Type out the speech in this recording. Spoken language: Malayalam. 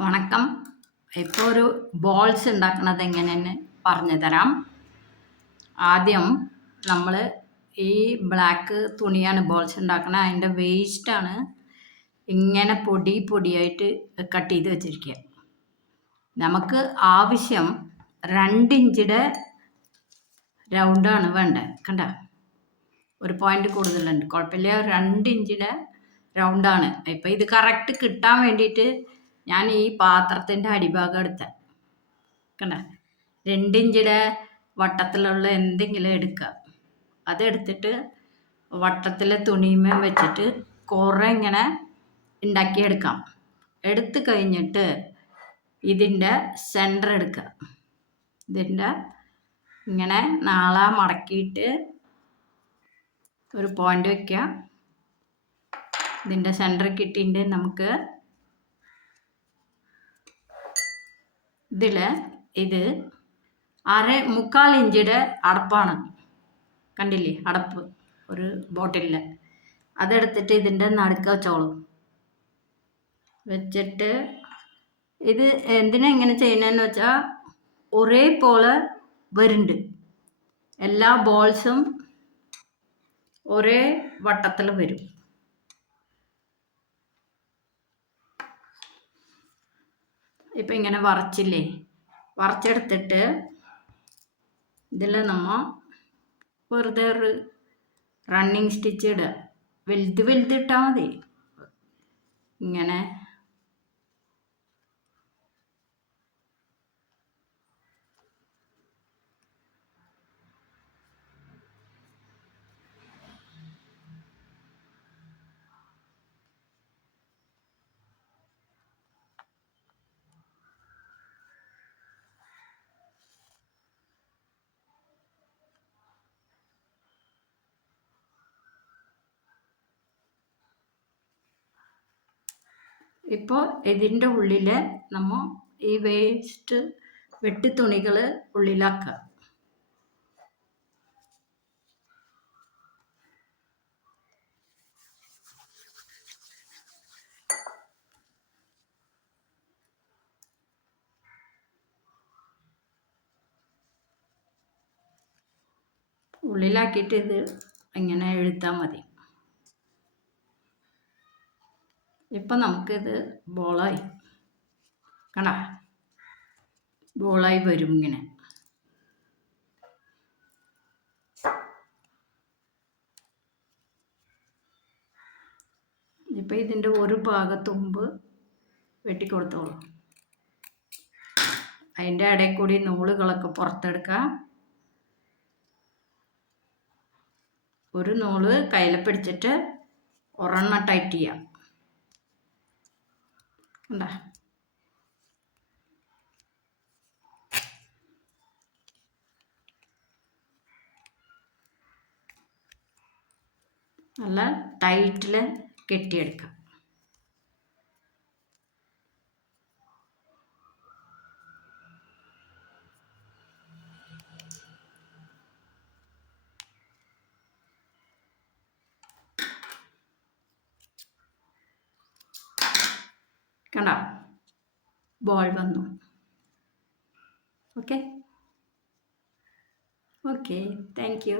വണക്കം. ഇപ്പോൾ ഒരു ബോൾസ് ഉണ്ടാക്കുന്നത് എങ്ങനെയെന്ന് പറഞ്ഞു തരാം. ആദ്യം നമ്മൾ ഈ ബ്ലാക്ക് തുണിയാണ് ബോൾസ് ഉണ്ടാക്കുന്നത്. അതിൻ്റെ വേസ്റ്റാണ് ഇങ്ങനെ പൊടിയായിട്ട് കട്ട് ചെയ്ത് വെച്ചിരിക്കുക. നമുക്ക് ആവശ്യം 2 ഇഞ്ചിയുടെ റൗണ്ടാണ് വേണ്ടത്. കണ്ട, ഒരു പോയിന്റ് കൂടുതലുണ്ട്, കുഴപ്പമില്ല. 2 ഇഞ്ചിയുടെ റൗണ്ടാണ്. ഇപ്പം ഇത് കറക്റ്റ് കിട്ടാൻ വേണ്ടിയിട്ട് ഞാൻ ഈ പാത്രത്തിൻ്റെ അടിഭാഗം എടുത്ത കണ്ട 2 ഇഞ്ചിയുടെ വട്ടത്തിലുള്ള എന്തെങ്കിലും എടുക്കുക. അതെടുത്തിട്ട് വട്ടത്തിലെ തുണിമേ വെച്ചിട്ട് കുറേ ഇങ്ങനെ ഉണ്ടാക്കിയെടുക്കാം. എടുത്തു കഴിഞ്ഞിട്ട് ഇതിൻ്റെ സെൻറ്റർ എടുക്കുക. ഇതിൻ്റെ ഇങ്ങനെ നാളെ മടക്കിയിട്ട് ഒരു പോയിന്റ് വയ്ക്കുക. ഇതിൻ്റെ സെൻറ്റർ കിട്ടിയിട്ട് നമുക്ക് ഇത് 3/4 ഇഞ്ചിയുടെ അടപ്പാണ്. കണ്ടില്ലേ, അടപ്പ് ഒരു ബോട്ടിലിൽ. അതെടുത്തിട്ട് ഇതിൻ്റെ നടുക്ക് വെച്ചോളും. വെച്ചിട്ട് ഇത് എന്തിനാ ഇങ്ങനെ ചെയ്യുന്നതെന്ന് വെച്ചാൽ ഒരേപോലെ വരുന്നുണ്ട്. എല്ലാ ബോൾസും ഒരേ വട്ടത്തിൽ വരും. ഇപ്പം ഇങ്ങനെ വരച്ചില്ലേ, വരച്ചെടുത്തിട്ട് ഇതിൽ നമ്മൾ വെറുതെ ഒരു റണ്ണിങ് സ്റ്റിച്ച് ഇടുക. വലുതിട്ടാൽ മതി. ഇങ്ങനെ ഇപ്പോൾ ഇതിൻ്റെ ഉള്ളിൽ നമ്മൾ ഈ വേസ്റ്റ് വെട്ടി തുണികൾ ഉള്ളിലാക്കുക. ഉള്ളിലാക്കിയിട്ട് ഇത് ഇങ്ങനെ എഴുത്താൽ മതി. ഇപ്പം നമുക്കിത് ബോളായി. കണ്ട, ബോളായി വരും ഇങ്ങനെ. ഇപ്പം ഇതിൻ്റെ ഒരു ഭാഗത്തുമ്പ് വെട്ടിക്കൊടുത്തോളൂ. അതിൻ്റെ ഇടയിൽ കൂടി നൂലുകളൊക്കെ പുറത്തെടുക്കുക. ഒരു നൂല് കയ്യിൽ പിടിച്ചിട്ട് ഒരെണ്ണം ടൈറ്റ് ചെയ്യാം. കണ്ട, നല്ല ടൈറ്റിൽ കെട്ടിയെടുക്കാം. കണ്ടോ, ബോൾ വന്നു. Okay, thank you.